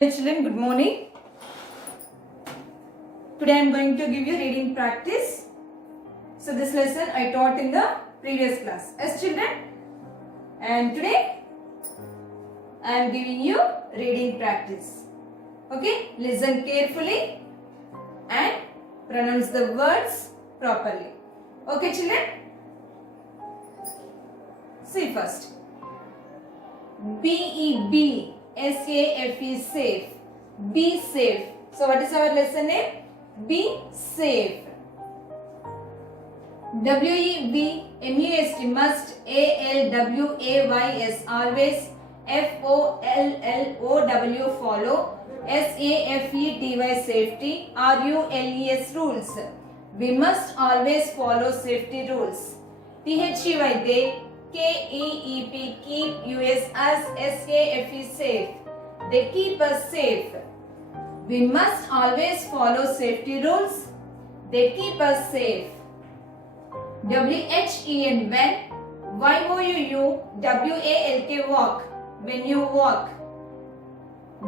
Hey children, good morning. Today I am going to give you reading practice. So this lesson I taught in the previous class. Yes children? And today I am giving you reading practice. Okay? Listen carefully and pronounce the words properly. Okay children? See first. B-E-B. S-A-F-E, safe. Be safe. So what is our lesson name? Be safe. W-E-B-M-U-S-T, must. A-L-W-A-Y-S, always. F-O-L-L-O-W, follow. S-A-F-E-T-Y, safety. R-U-L-E-S, rules. We must always follow safety rules. T-H-E-Y, they. K-E-E-P, keep. U-S, us. S-K-F-E, safe. They keep us safe. We must always follow safety rules. They keep us safe. W-H-E-N, when. Y-O-U-U, W-A-L-K, walk. When you walk.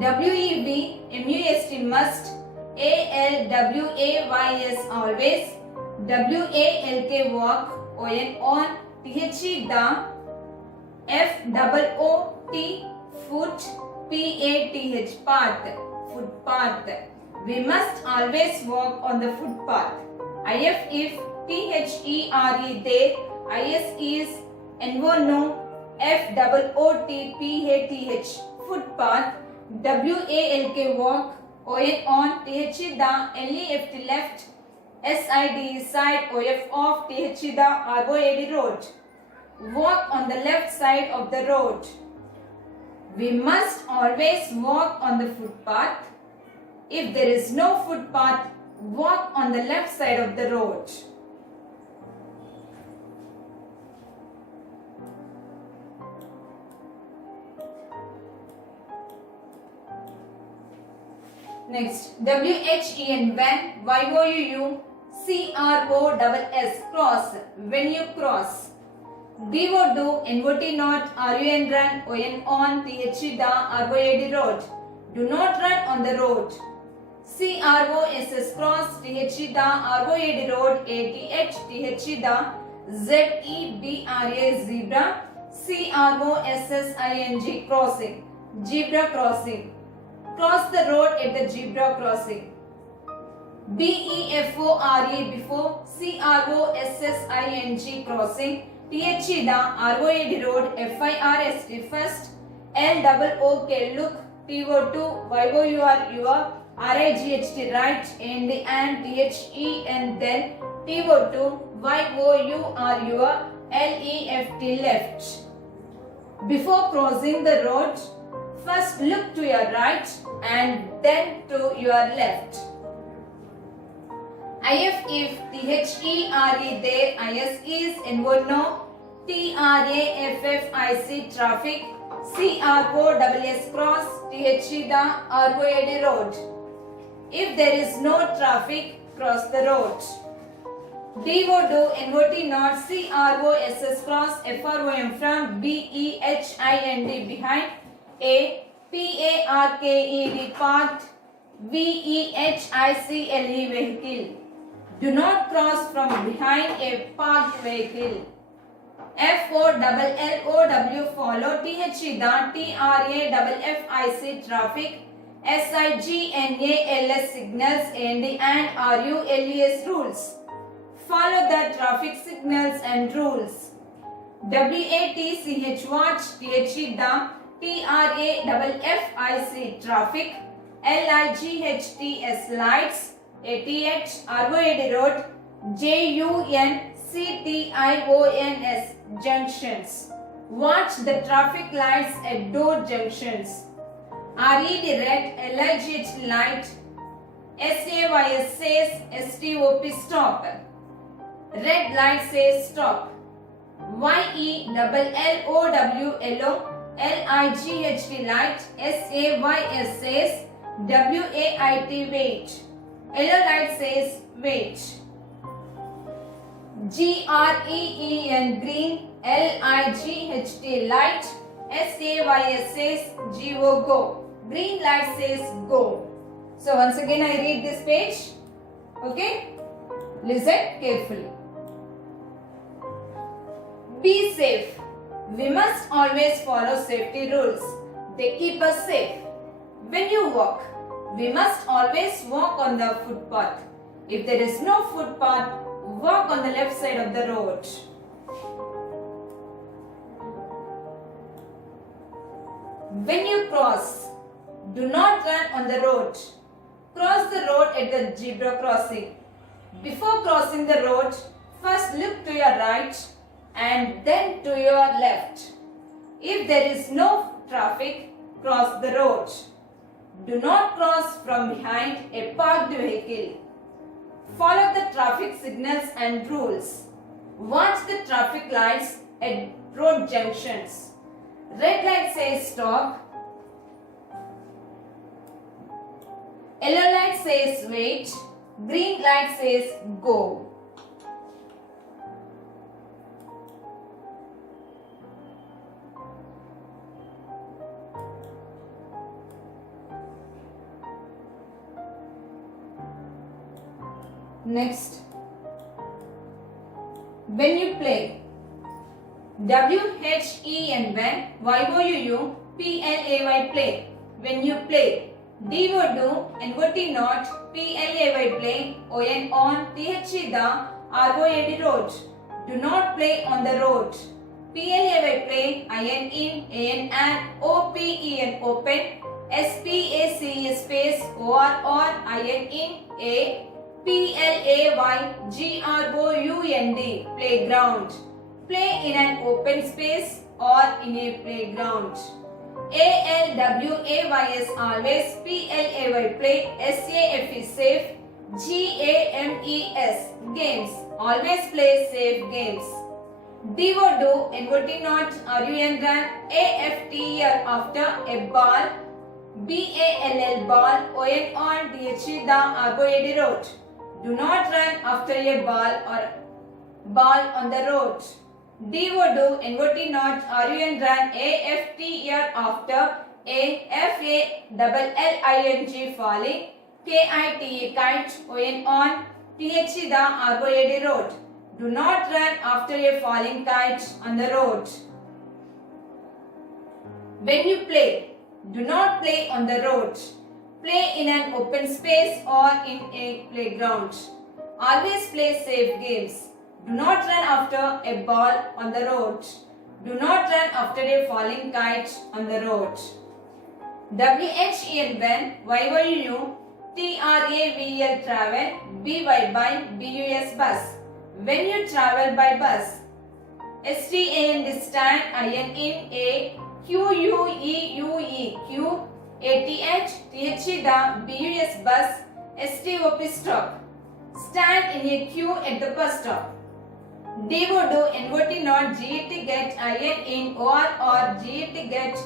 W-E-B, M-U-S-T, must. A-L-W-A-Y-S, always. W-A-L-K, walk. O-N, on. T-H-E, the. F-O-O-T, foot. P-A-T-H, path. Footpath. We must always walk on the footpath. I-F, if. T-H-E-R-E, they. I-S is. N-O, no. F-O-O-T-P-A-T-H, footpath. W-A-L-K, walk. O-N, on. T-H-E, the. L-E-F-T, left. S-I-D, side. O-F, off. T-H-E, the. R-O-A-D, road. Walk on the left side of the road. We must always walk on the footpath. If there is no footpath, walk on the left side of the road. Next, W-H-E-N, when. Y-O-U-U-C-R-O-S-S, cross. When you cross. D-O, do. N-O-T, not. R-U-N, run. O-N, on. T-H-E, the. R-O-A-D, road. Do not run on the road. C-R-O-S-S, cross. T-H-E, the. R-O-A-D, road. A-T-H, T-H-E, the. Z-E-B-R-A, zebra. C-R-O-S-S-I-N-G, crossing. Zebra crossing. Cross the road at the zebra crossing. B-E-F-O-R-E, before. C-R-O-S-S-I-N-G, crossing. T-H-E, the. R-O-A-D, road. F-I-R-S-T, first. L-O-O-K, look. T-O-2, Y-O-U-R, your. R-I-G-H-T, right. And the and, T-H-E-N, then. T-O-2, Y-O-U-R, your. L-E-F-T, left. Before crossing the road, first look to your right and then to your left. I-F, if. T-H-E-R-E, there. I-S is. N-O, no. T-R-A-F-F-I-C, traffic. C-R-O-S-S, cross. T-H-E, the. R-O-A-D, road. If there is no traffic, cross the road. D-O, do. N-O-T, not. C-R-O-S-S, cross. F-R-O-M, from. B-E-H-I-N-D, behind. A. P-A-R-K-E-D, path. V-E-H-I-C-L-E, vehicle. Do not cross from behind a parked vehicle. F-O-L-L-O-W, follow. T-H-E, the. T-R-A-F-F-I-C, traffic. S-I-G-N-A-L-S, signals. And R-U-L-E-S, rules. Follow the traffic signals and rules. W-A-T-C-H, watch. T-H-E, the. T-R-A-F-F-I-C, traffic. L-I-G-H-T-S, lights. A-T-H, R-O-A-D, road. J-U-N-C-T-I-O-N-S, junctions. Watch the traffic lights at door junctions. R-E-D, red. L-I-G-H, light. S-A-Y-S, says. S-T-O-P, stop. Red light says stop. Y-E-L-L-O-W, yellow. L-I-G-H-T, light. S-A-Y-S, says. W-A-I-T, wait. Yellow light says wait. G-R-E-E-N, green. L-I-G-H-T, light. S-A-Y-S says G-O, go. Green light says go. So once again I read this page. Okay? Listen carefully. Be safe. We must always follow safety rules. They keep us safe. When you walk, we must always walk on the footpath. If there is no footpath, walk on the left side of the road. When you cross, do not run on the road. Cross the road at the zebra crossing. Before crossing the road, first look to your right and then to your left. If there is no traffic, cross the road. Do not cross from behind a parked vehicle. Follow the traffic signals and rules. Watch the traffic lights at road junctions. Red light says stop. Yellow light says wait. Green light says go. Next, when you play, WHEN YOUU play. When you play, DODO not PLAY play on THE road. Do not play on the road. PLAY play IN and OPEN open SPACE space OR IN A PLAYGROUND playground. Play in an open space or in a playground. ALWAYS always, PLAY play, SAFE safe, GAMES games always play safe games. DO not RUN run, AFT after a ball, BALL ball, on DHE the road. Do not run after a ball on the road. DO not RUN run, AFT after a FALLING falling, KITE kite, on THE the road. Do not run after a falling kite on the road. When you play, do not play on the road. Play in an open space or in a playground. Always play safe games. Do not run after a ball on the road. Do not run after a falling kite on the road. WHEN YOU TRAVEL travel, BY by BUS bus. When you travel by bus, STAND stand, IN A QUEUE ATH THE the BUS bus, STOP stop. Stand in a queue at the bus stop. DO not GET get IN or GET get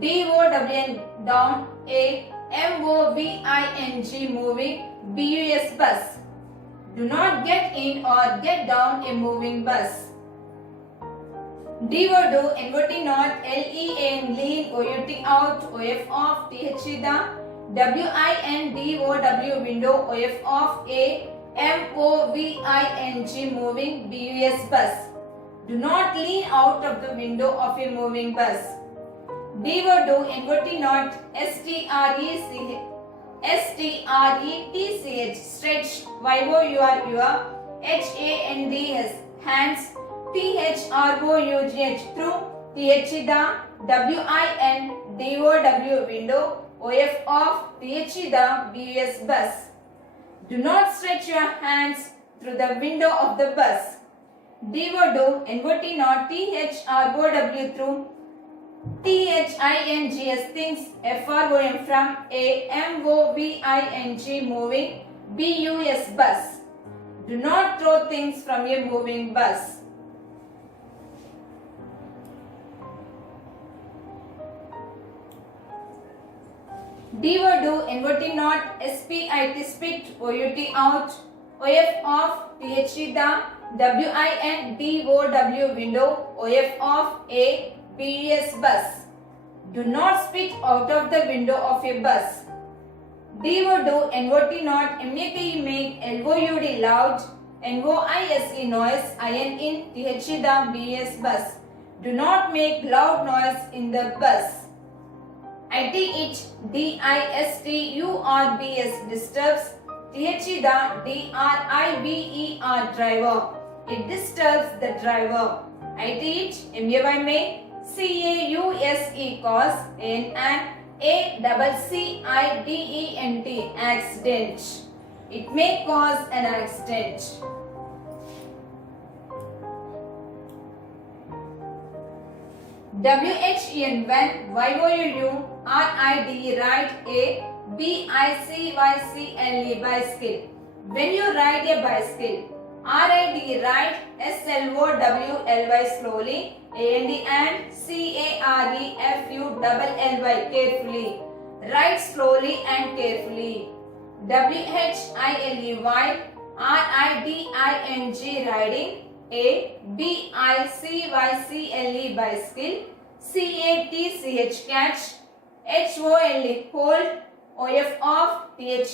DOWN down a MOVING moving BUS bus. Do not get in or get down a moving bus. DO not LEAN lean OUT out OF off THE the WINDOW window OF off a MOVING moving BUS bus. Do not lean out of the window of a moving bus. DO not STRETCH stretch YOUR HANDS hands THROUGH through THE the WINDOW window OF off THE the BUS bus. Do not stretch your hands through the window of the bus. DO not THROW through THINGS things FROM from a MOVING moving BUS bus. Do not throw things from a moving bus. DO not SPIT spit OUT out OF off THE the WINDOW window OF off a BUS bus. Do not spit out of the window of a bus. Do, NOT not, make, LOUD loud, NOISE noise, in, the BS bus. Do not make loud noise in the bus. IT DISTURBS disturbs, the DRIVER driver. It disturbs the driver. IT MAY CAUSE cause an ACCIDENT accident. It may cause an accident. WHEN when YOURID ride a BICYCLE bicycle. When you ride a bicycle. RID ride SLOWLY slowly and CAREFULLY carefully. Ride slowly and carefully. WHILE RIDING riding a BICYCLE bicycle. CATCH catch. HOLE hold. OF off. THE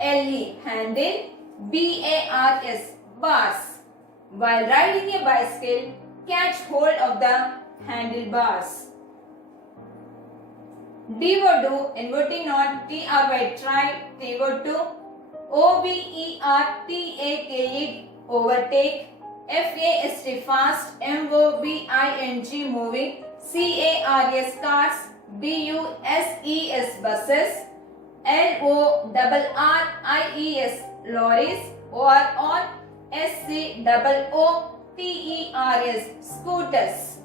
HANDLE handle. BARS bars. While riding a bicycle, catch hold of the handlebars. Do, NOT not, TRY try, TO2, OVERTAKE overtake, FAST fast, MOVING moving, CARS cars, BUSES buses, LORRIES lorries, or SCOOTERS scooters.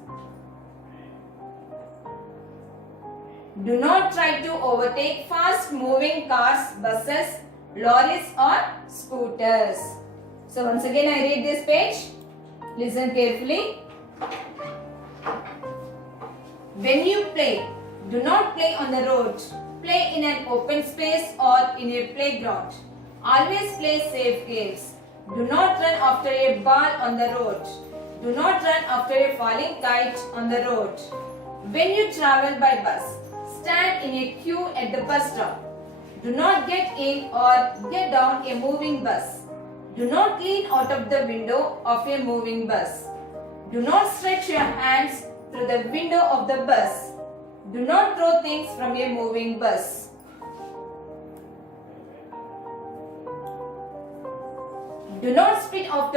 Do not try to overtake fast moving cars, buses, lorries or scooters. So once again I read this page. Listen carefully. When you play, do not play on the road. Play in an open space or in a playground. Always play safe games. Do not run after a ball on the road. Do not run after a falling kite on the road. When you travel by bus, stand in a queue at the bus stop. Do not get in or get down a moving bus. Do not lean out of the window of a moving bus. Do not stretch your hands through the window of the bus. Do not throw things from a moving bus. Do not spit out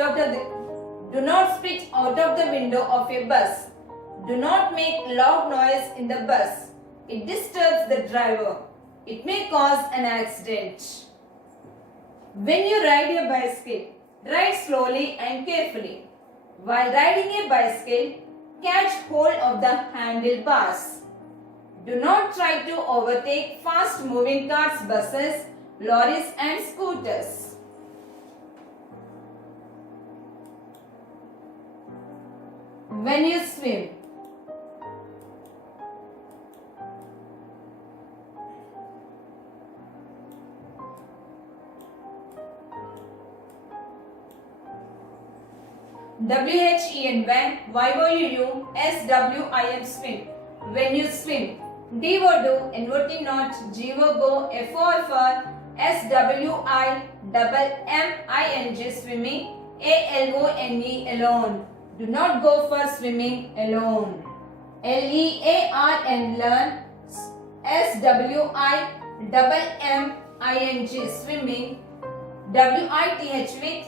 of the window of a bus. Do not make loud noise in the bus. It disturbs the driver. It may cause an accident. When you ride a bicycle, ride slowly and carefully. While riding a bicycle, catch hold of the handlebars. Do not try to overtake fast moving cars, buses, lorries and scooters. When you swim, WHEN when YOUSWIM swim. When you swim. Do, NOT not, GO FOR SWIMMING swimming. ALONE alone. Do not go for swimming alone. LEARN learn. SWIMMING swimming. WITH with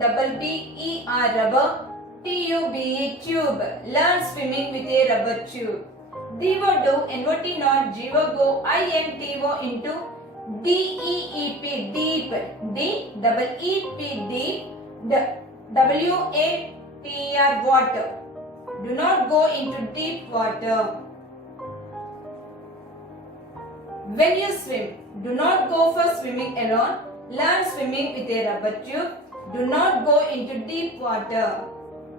RUBBER rubber. TUBE tube. Learn swimming with a rubber tube. Do, NOT not, GO INTO into DEEP deep. DEEP deep. WATR water. Do not go into deep water. When you swim, do not go for swimming alone. Learn swimming with a rubber tube. Do not go into deep water.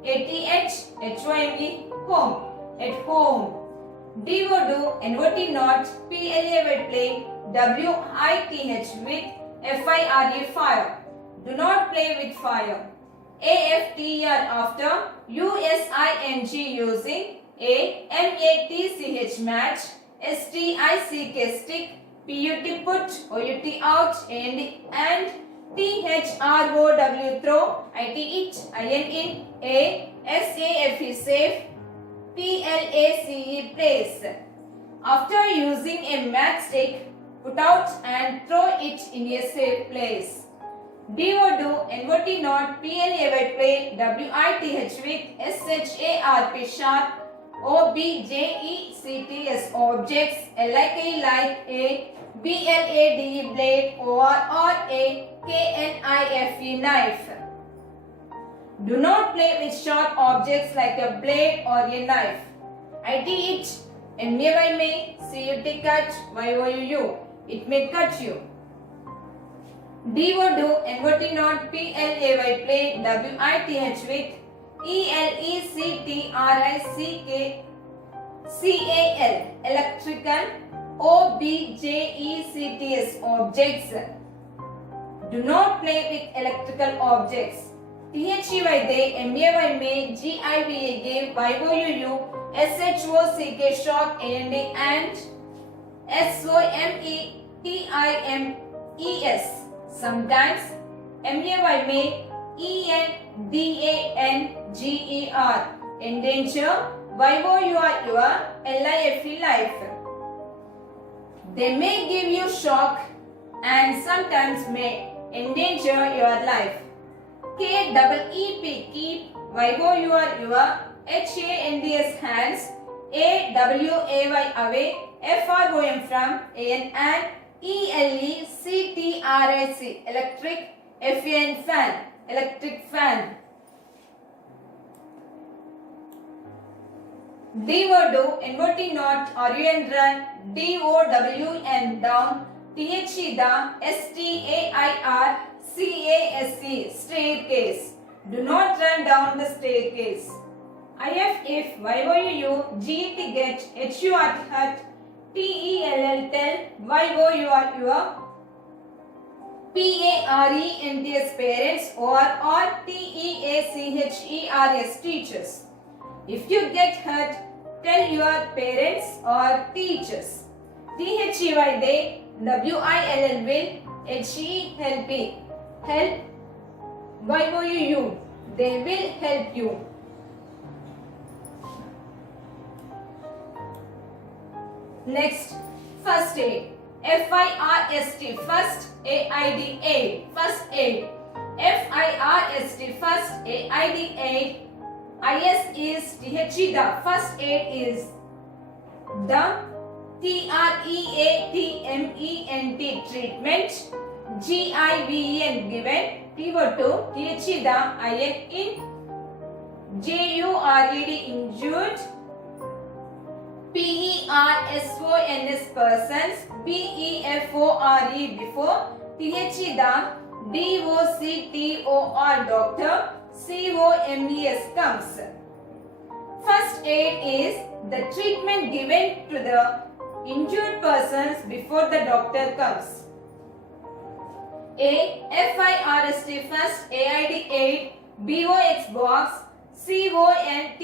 ATHHYME home. At home. Do, NOT not, PLA with play. WITH with FIRE fire. Do not play with fire. AFTR after USING using A MATCH match, STICK stick, PUT put, OUT out, and THROW throw, IT it, IN in, A SAFE safe, PLACE place. After using a matchstick, put out and throw it in a safe place. DO do, NOT not, PLAY play, WITH with, SHARP sharp, OBJECTS objects, LIK like, A BLADE blade, or A KNIFE knife. Do not play with sharp objects like a blade or a knife. IT it, MAY, CUT cut, YOUU. It may cut you. DO do, NOT not, PLAY play, WITH with, ELECTRICAL, electrical, OBJECTS objects. Do not play with electrical objects. THEY they, MAY may, GIVA give, YOUU, SHOCK shock, and SOMETIMES. Sometimes MAY may, ENDANGER, endanger, YOUR, LIFE life. They may give you shock and sometimes may endanger your life. KEEP keep, YOUR HANDS hands, AWAY away, FROM from, and ELECTRIC electric, FAN fan, electric fan. DO do, NOT not, RUN run, DOWN down, THE the, STAIR CASE staircase. Do not run down the staircase. IF if, YOUU, GET get, HUT hut, TELL tell, YOUR PARENTS parents, or TEACHERS teachers. If you get hurt, tell your parents or teachers. THEY they, WILL will, HE help, help, YOUU they will help you. Next, first aid. FIRST first, AID aid, first aid. FIRST first, AID aid. IS is THE the, first aid is the, TREATMENT treatment, GIVEN given, TO2 THE the, IN in, JURED injured, PERSONS persons, BEFORE before, THE the, DOCTOR doctor, COMES comes. First aid is the treatment given to the injured persons before the doctor comes. A. FIRST first, AID aid, BOX box, CONTAINS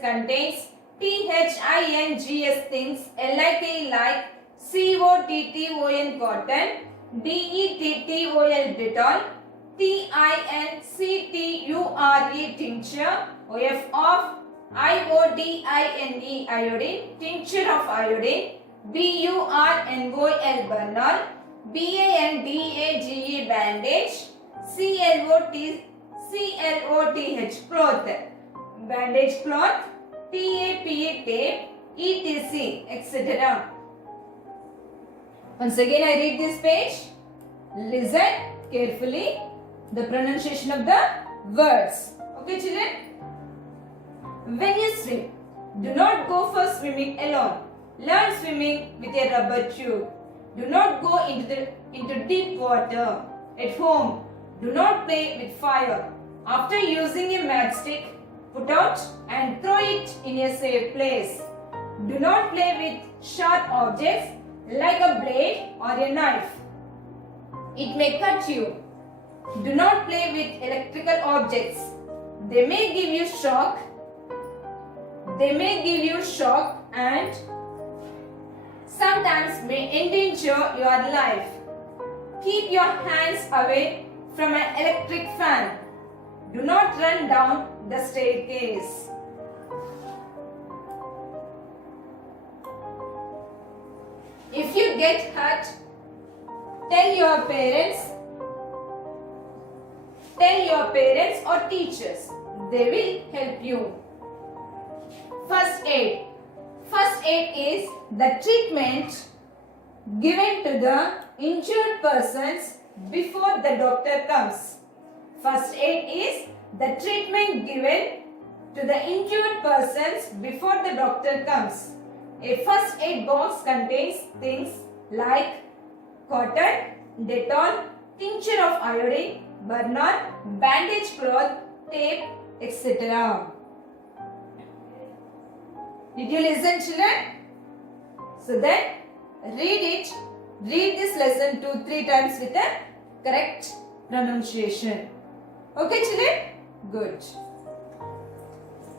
contains, THINGS things, LIK like, COTTON cotton, DETTOL Dettol, TINCTURE tincture, OF of, IODINE iodine, tincture of iodine, BURNOL Bernal, BANDAGE bandage, CLOTH cloth, bandage cloth, TAPA tape, ETC, etc. Once again I read this page. Listen carefully the pronunciation of the words. Okay children? When you swim, do not go for swimming alone. Learn swimming with a rubber tube. Do not go into deep water. At home, do not play with fire. After using a matchstick, put out and throw it in a safe place. Do not play with sharp objects like a blade or a knife. It may cut you. Do not play with electrical objects. They may give you shock. And sometimes may endanger your life. Keep your hands away from an electric fan. Do not run down the staircase. If you get hurt, tell your parents or teachers. They will help you. First aid. First aid is the treatment given to the injured persons before the doctor comes. First aid is the treatment given to the injured persons before the doctor comes. A first aid box contains things like cotton, Dettol, tincture of iodine, burner, bandage cloth, tape, etc. Did you listen, children? So then, read this lesson 2-3 times with a correct pronunciation. Okay, children? Good.